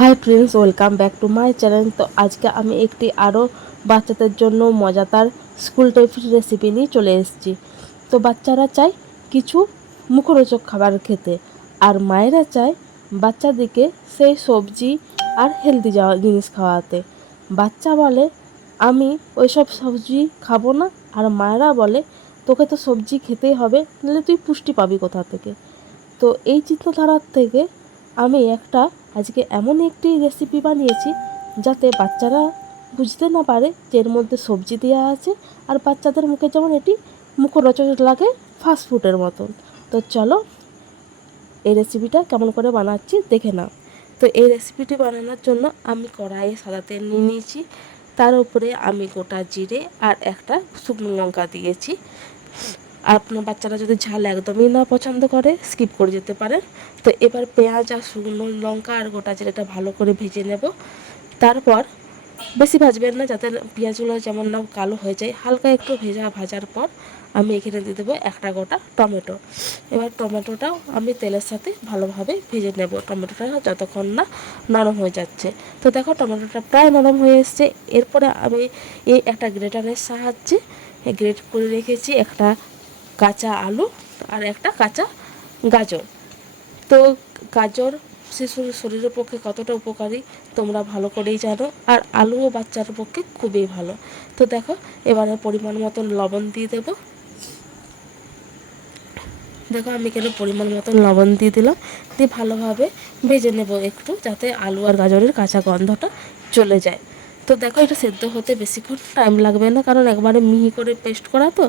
Hi friends welcome back to my channel তো আজকে আমি একটি আরও বাচ্চাদের জন্য মজাদার স্কুল টিফিন রেসিপি নিয়ে চলে এসেছি। তো বাচ্চারা চায় কিছু মুখরোচক খাবার খেতে, আর মায়েরা চায় বাচ্চাদেরকে সেই সবজি আর হেলদি যাওয়া জিনিস খাওয়াতে। বাচ্চা বলে, আমি ওইসব সবজি খাব না। আর মায়েরা বলে, তোকে তো সবজি খেতেই হবে, নাহলে তুই পুষ্টি পাবি কোথা থেকে? তো এই চিন্তাধারার থেকে আমি একটা আজকে এমন একটি রেসিপি বানিয়েছি যাতে বাচ্চারা বুঝতে না পারে যে এর মধ্যে সবজি দেওয়া আছে আর বাচ্চাদের মুখে যেমন এটি মুখরোচক লাগে ফাস্টফুডের মতন। তো চলো এই রেসিপিটা কেমন করে বানাচ্ছি দেখে নাও। তো এই রেসিপিটি বানানোর জন্য আমি কড়াইয়ে সাদা তেল নিয়ে নিয়েছি, তার উপরে আমি গোটা জিরে আর একটা শুকনো লঙ্কা দিয়েছি। আপনার বাচ্চারা যদি ঝাল একদমই না পছন্দ করে স্কিপ করে যেতে পারেন তো এবার পেঁয়াজ আর শুকনো লঙ্কা আর গোটা জিরেটা ভালো করে ভেজে নেব। তারপর বেশি ভাজবেন না, যাতে পেঁয়াজগুলো যেমন না কালো হয়ে যায়। হালকা একটু ভেজা ভাজার পর আমি এখানে দিয়ে দেবো একটা গোটা টমেটো। এবার টমেটোটাও আমি তেলের সাথে ভালোভাবে ভেজে নেব। টমেটোটা যতক্ষণ না নরম হয়ে যাচ্ছে। তো দেখো টমেটোটা প্রায় নরম হয়ে এসছে। এরপরে আমি এই একটা গ্রেটারের সাহায্যে গ্রেট করে রেখেছি একটা কাঁচা আলু আর একটা কাঁচা গাজর। তো গাজর শিশুর শরীরের পক্ষে কতটা উপকারী তোমরা ভালো করেই জানো। আর আলুও বাচ্চার পক্ষে খুবই ভালো। তো দেখো, এবারে পরিমাণ মতন লবণ দিয়ে দেবো। দেখো, আমি এখানে পরিমাণ মতন লবণ দিয়ে দিলাম? দিয়ে ভালোভাবে ভেজে নেব একটু, যাতে আলু আর গাজরের কাঁচা গন্ধটা চলে যায়। তো দেখো, এটা সেদ্ধ হতে বেশিক্ষণ টাইম লাগবে না, কারণ একবারে মিহি করে পেস্ট করা তো।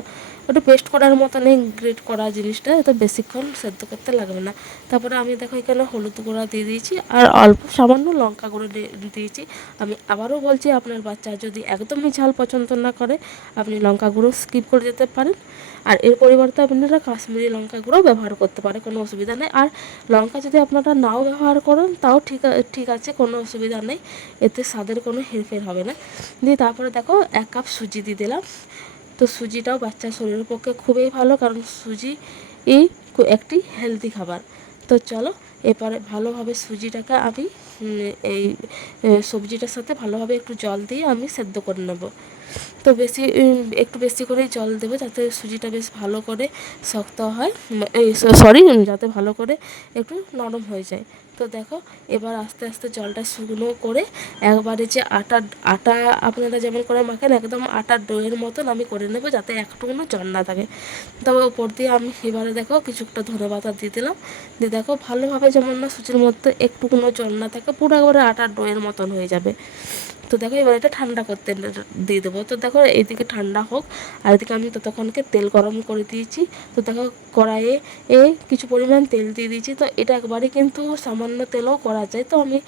ওটা পেস্ট করার মতনই গ্রেট করা জিনিসটা, এটা বেশিক্ষণ সেদ্ধ করতে লাগবে না। তারপরে আমি দেখো এখানে হলুদ গুঁড়া দিয়ে দিয়েছি, আর অল্প সামান্য লঙ্কা গুঁড়ো দিয়েছি। আমি আবারও বলছি, আপনার বাচ্চা যদি একদমই ঝাল পছন্দ না করে, আপনি লঙ্কা গুঁড়ো স্কিপ করে যেতে পারেন। আর এর পরিবর্তে আপনারা কাশ্মীরি লঙ্কা গুঁড়ো ব্যবহার করতে পারে কোনো অসুবিধা নেই। আর লঙ্কা যদি আপনারা নাও ব্যবহার করেন, তাও ঠিক ঠিক আছে, কোনো অসুবিধা নেই। এতে স্বাদের কোনো হেরফের হবে না। দিয়ে তারপরে দেখো এক কাপ সুজি দিয়ে দিলাম। তো সুজিটাও বাচ্চার শরীরের পক্ষে খুবই ভালো, কারণ সুজি এই একটি হেলদি খাবার। তো চলো এরপরে ভালোভাবে সুজিটাকে আমি এই সবজিটার সাথে ভালোভাবে একটু জল দিয়ে আমি সেদ্ধ করে নেব। তো বেশি একটু বেশি করেই জল দেবো যাতে সুজিটা বেশ ভালো করে শক্ত হয় এই সরি যাতে ভালো করে একটু নরম হয়ে যায়। তো দেখো, এবার আস্তে আস্তে জলটা শুকনো করে একবারে যে আটা আটা আপনারা যেমন করে মাখেন, একদম আটার ডোয়ের মতন আমি করে নেব যাতে একটুকুনো জল না থাকে। তবে ওপর দিয়ে আমি এবারে দেখো কিছুটা ধনে পাতা দিয়ে দিলাম। দিয়ে দেখো ভালোভাবে যেমন না সুজির মধ্যে একটুকুনো জল না থাকে, পুরো একবারে আটার ডোয়ের মতন হয়ে যাবে। দেখো, এবার এটা ঠান্ডা করতে দিয়ে দেবো। তো দেখো, এইদিকে ঠান্ডা হোক, আর এদিকে আমি ততক্ষণকে তেল গরম করে দিয়েছি। তো দেখো, কড়াইয়ে এ কিছু পরিমাণ তেল দিয়ে দিয়েছি। তো এটা একবারে কিন্তু সামান্য তেলও করা যায়। তো আমি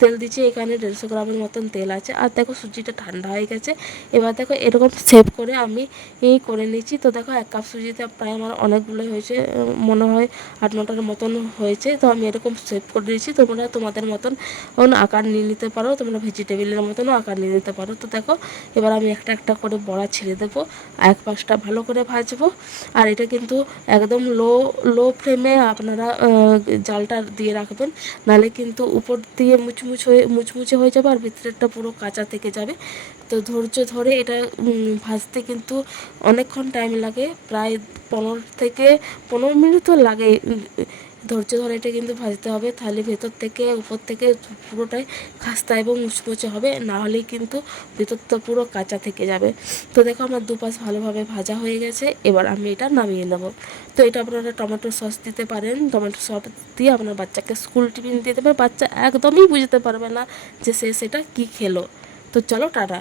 তেল দিচ্ছি এখানে দেড়শো গ্রামের মতন তেল আছে। আর দেখো, সুজিটা ঠান্ডা হয়ে গেছে। এবার দেখো, এরকম সেভ করে আমি এই করে নিচ্ছি তো দেখো, এক কাপ সুজিতে প্রায় আমার অনেকগুলো হয়েছে, মনে হয় আট নটার মতন হয়েছে। তো আমি এরকম সেভ করে দিয়েছি। তোমরা তোমাদের মতন আকার নিয়ে নিতে পারো। তোমরা ভেজিটেবিলের মতনও আকার নিয়ে নিতে পারো। তো দেখো, এবার আমি একটা একটা করে বড়া ছেড়ে দেবো, এক পাশটা ভালো করে ভাজবো। আর এটা কিন্তু একদম লো লো ফ্লেমে আপনারা জালটা দিয়ে রাখবেন। নাহলে কিন্তু উপর দিয়ে মুচমুচ হয়ে, মুচমুচে হয়ে যাবে আর ভিতরেরটা পুরো কাঁচা থেকে যাবে। তো ধৈর্য ধরে এটা ভাজতে কিন্তু অনেকক্ষণ টাইম লাগে। প্রায় পনেরো থেকে পনেরো মিনিটও লাগে ধৈর্য ধরে এটা কিন্তু ভাজতে হবে, তাহলে ভেতর থেকে, উপর থেকে পুরোটাই খাস্তা এবং মুচমুচে হবে, না হলেই কিন্তু ভেতরটা পুরো কাঁচা থেকে যাবে। তো দেখো আমার দুপাশ ভালোভাবে ভাজা হয়ে গেছে, এবার আমি এটা নামিয়ে নেব। তো এটা আপনারা টমেটো সস দিতে পারেন, টমেটো সস দিয়ে আপনার বাচ্চাকে স্কুল টিফিন দিতে পারেন বাচ্চা একদমই বুঝতে পারবে না যে সে সেটা কী খেলো। তো চলো টাটা।